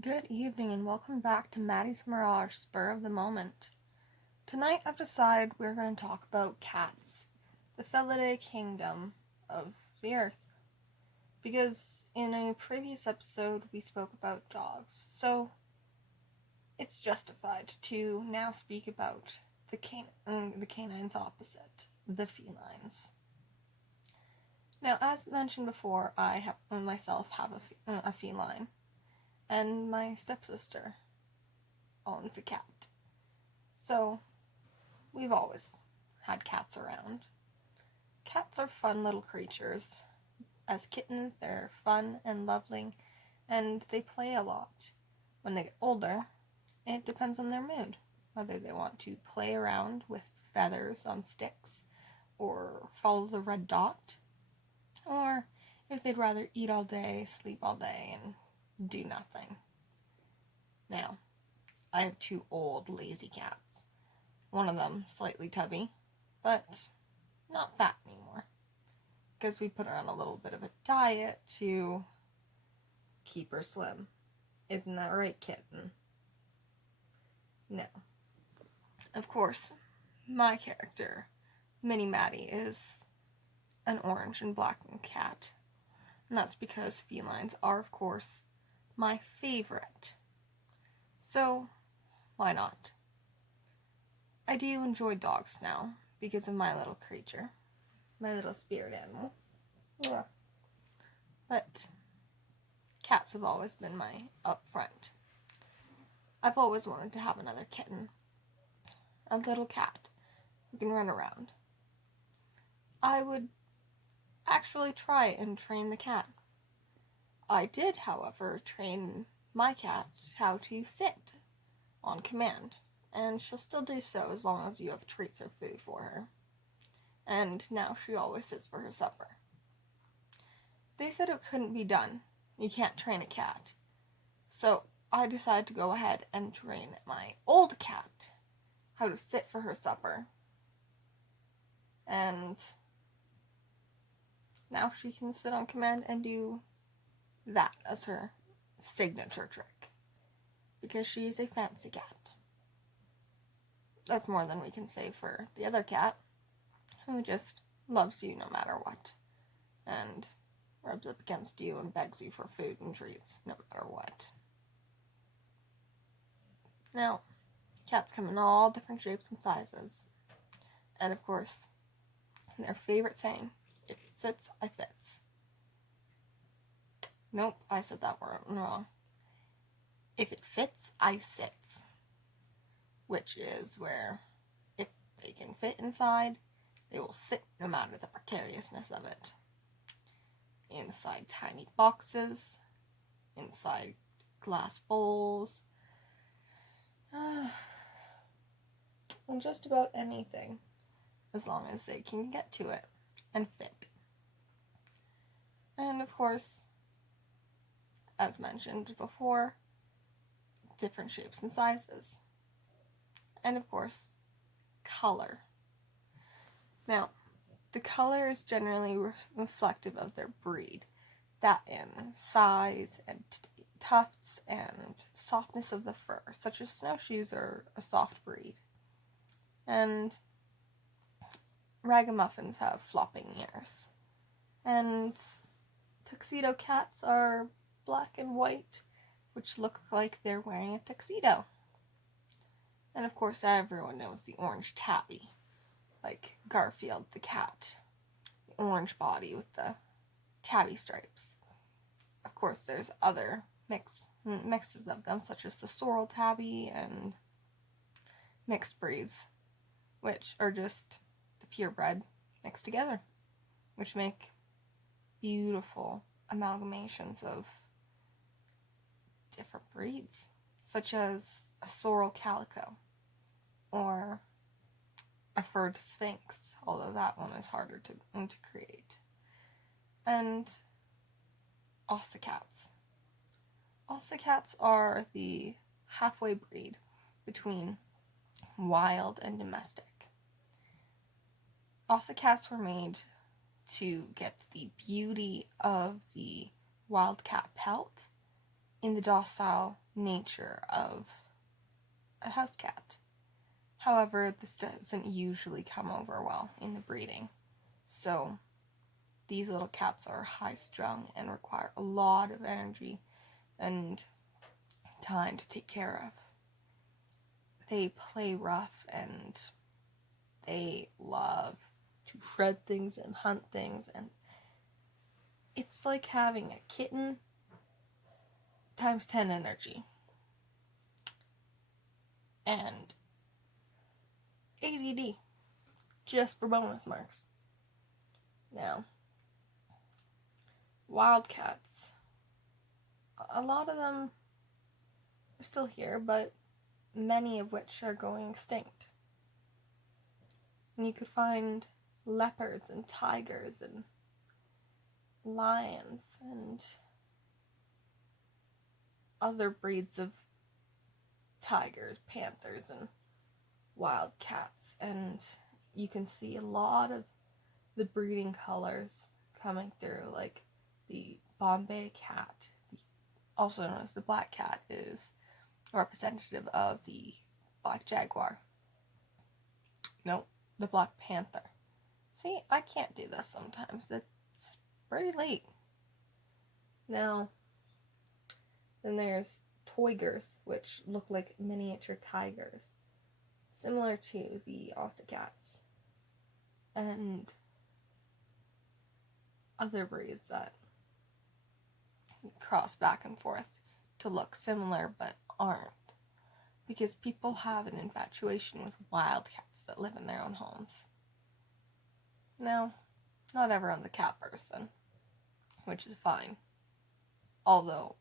Good evening and welcome back to Maddie's Mirage, Spur of the Moment. Tonight I've decided we're going to talk about cats, the Felidae kingdom of the earth. Because in a previous episode we spoke about dogs, so it's justified to now speak about the canines opposite, the felines. Now, as mentioned before, I myself have a feline. And my stepsister owns a cat. So, we've always had cats around. Cats are fun little creatures. As kittens, they're fun and lovely, and they play a lot. When they get older, it depends on their mood, whether they want to play around with feathers on sticks, or follow the red dot, or if they'd rather eat all day, sleep all day, and do nothing. Now, I have two old, lazy cats. One of them slightly tubby, but not fat anymore, because we put her on a little bit of a diet to keep her slim. Isn't that right, kitten? No. Of course, my character, Mady, is an orange and black cat, and that's because felines are, of course, my favorite. So, why not? I do enjoy dogs now because of my little creature, my little spirit animal. Yeah. But cats have always been my upfront. I've always wanted to have another kitten, a little cat who can run around. I would actually try and train the cat. I did, however, train my cat how to sit on command, and she'll still do so as long as you have treats or food for her. And now she always sits for her supper. They said it couldn't be done. You can't train a cat. So I decided to go ahead and train my old cat how to sit for her supper. And now she can sit on command and do that as her signature trick, because she's a fancy cat. That's more than we can say for the other cat, who just loves you no matter what, and rubs up against you and begs you for food and treats no matter what. Now, cats come in all different shapes and sizes, and of course, their favorite saying, if it sits, I fits. Nope, I said that word wrong. If it fits, I sits. Which is where, if they can fit inside, they will sit no matter the precariousness of it. Inside tiny boxes, inside glass bowls, and just about anything, as long as they can get to it and fit. And of course, as mentioned before, different shapes and sizes. And of course, color. Now, the color is generally reflective of their breed, that in size and tufts and softness of the fur, such as snowshoes are a soft breed. And ragamuffins have flopping ears. And tuxedo cats are black and white, which look like they're wearing a tuxedo. And of course, everyone knows the orange tabby, like Garfield the cat, the orange body with the tabby stripes. Of course, there's other mixes of them, such as the sorrel tabby and mixed breeds, which are just the purebred mixed together, which make beautiful amalgamations of different breeds, such as a sorrel calico or a furred sphinx, although that one is harder to create. And ossicats. Ossicats are the halfway breed between wild and domestic. Ossicats were made to get the beauty of the wildcat pelt in the docile nature of a house cat. However, this doesn't usually come over well in the breeding. So these little cats are high-strung and require a lot of energy and time to take care of. They play rough and they love to shred things and hunt things, and it's like having a kitten times 10 energy. And ADD, just for bonus marks. Now, wildcats. A lot of them are still here, but many of which are going extinct. And you could find leopards and tigers and lions and other breeds of tigers, panthers, and wildcats. And you can see a lot of the breeding colors coming through, like the Bombay cat, also known as the black cat, is a representative of the black jaguar. No, the black panther. See, I can't do this sometimes. It's pretty late. Now, then there's toigers, which look like miniature tigers, similar to the ossicats, and other breeds that cross back and forth to look similar but aren't, because people have an infatuation with wildcats that live in their own homes. Now, not everyone's a cat person, which is fine, although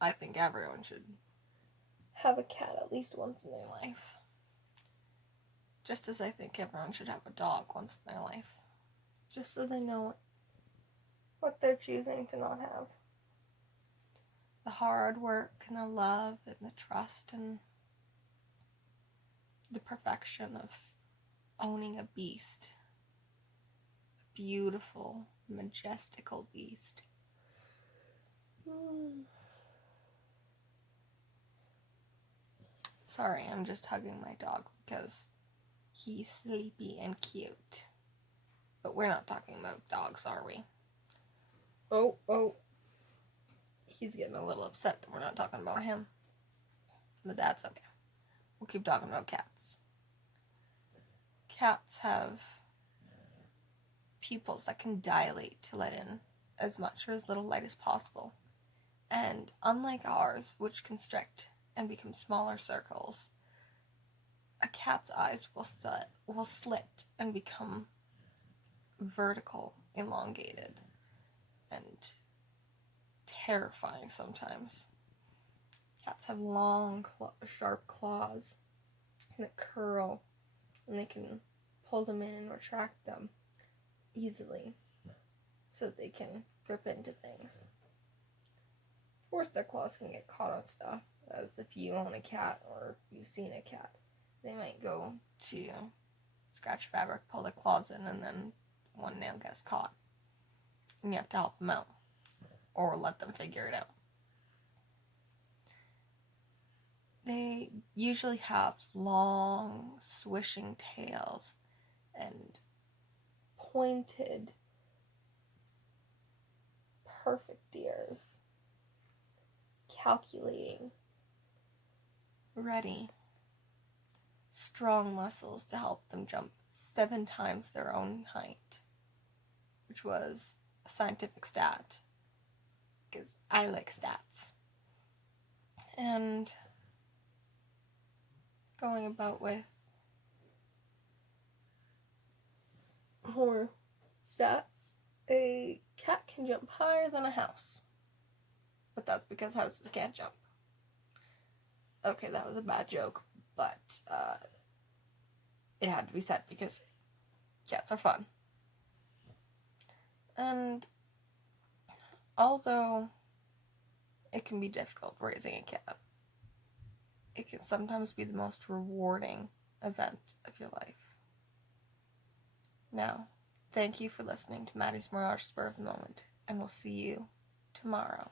I think everyone should have a cat at least once in their life, just as I think everyone should have a dog once in their life, just so they know what they're choosing to not have. The hard work and the love and the trust and the perfection of owning a beast. A beautiful, majestical beast. Sorry, I'm just hugging my dog because he's sleepy and cute. But we're not talking about dogs, are we? Oh. He's getting a little upset that we're not talking about him. But that's okay. We'll keep talking about cats. Cats have pupils that can dilate to let in as much or as little light as possible. And unlike ours, which constrict and become smaller circles, a cat's eyes will slit and become vertical, elongated, and terrifying sometimes. Cats have long, sharp claws that curl, and they can pull them in and retract them easily so that they can grip into things. Of course, their claws can get caught on stuff, as if you own a cat or you've seen a cat. They might go to scratch fabric, pull their claws in, and then one nail gets caught. And you have to help them out, or let them figure it out. They usually have long, swishing tails and pointed, perfect ears, calculating, ready, strong muscles to help them jump 7 times their own height, which was a scientific stat, because I like stats. And going about with more stats, a cat can jump higher than a house. But that's because houses can't jump. Okay, that was a bad joke, but it had to be said because cats are fun. And although it can be difficult raising a cat, it can sometimes be the most rewarding event of your life. Now, thank you for listening to Mady's Mirage Spur of the Moment, and we'll see you tomorrow.